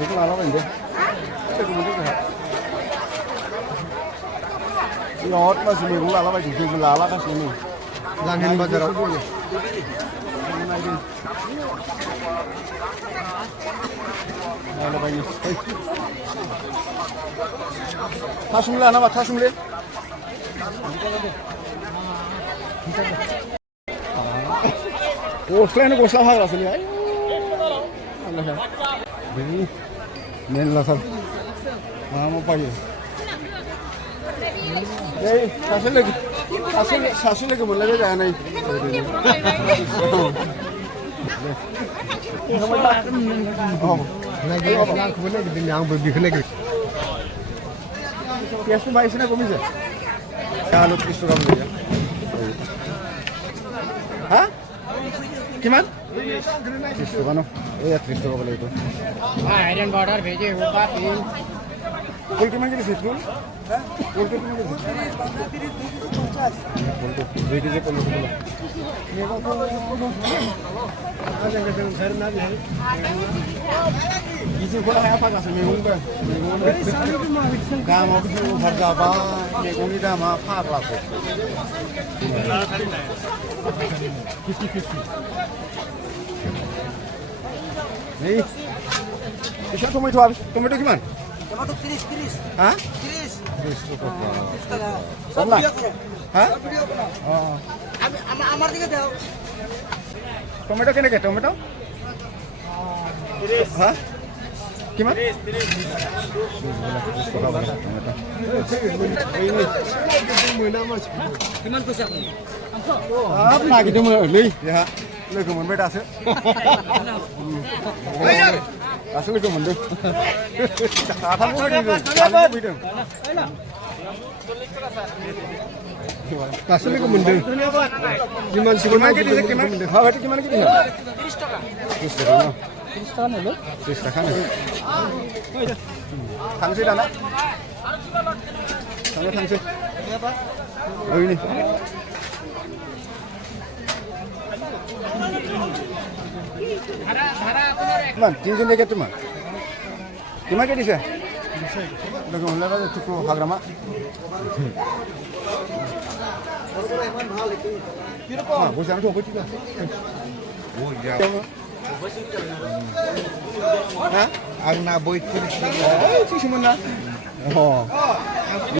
बेखौ लालाबायनो दे लोगो मोनदों जोंहा बिराद मानसि मैगं लालाबायदों जोंबो लालागासिनो नै लांगोन बाजाराव लालाबायनो थासुमलि लानामा थासुमलि गस्लायानो गस्ला हाग्रासोलै आय मेरलाथार मा मा बायो नै सासे लोगो मोनलायबाय जाया नै आंखौबो नागिरदों आंबो बेखौ नागिर पियाजखौ बायसै ना कमिसे आलु 30 টাকা বলে হ্যাঁ কিমান 30 টাকা ন এই 30 টাকা বলে এটা आयरन बॉर्डर भेजे होगा 3 ফুল কিমান দিছে ফুল হ্যাঁ ফুল কিমান দিছে 50 2 কেজি করলো ফুল 이제 보라 하야 파가서 매운거 가마도 가자봐 매운이다 마 파라고 네 이샤 토마토 abi tomato kiman tomato 30 ha 30 টাকা সমলা ha আমার দিকে দাও টমেটো কেনে টমেটো হ্যাঁ কিমান 30 কিমান কৈছে আপুনি हाब नागिरदोंमोनलै जोंहा लोगो मोनबाय दासो दासो लोगो मोनदों साथामबो फैदों दासो लोगो मोनदों जिमान किमान के दिसे किमान माबायदि किमान के दिसे 30 টাকা 30 টাকা ना 30 টাকা নিলো 30 টাকা नो थांसै दाना थांसै ओइ नै কিমান 300 টাকা তোমাৰ কিমান কে দিছে লোক হলাবা টুকু হাগ্রামা হ্যাঁ বসে আমি তো বসে আছি ও যা হ্যাঁ आं ना 32 এই কিছু মন না ও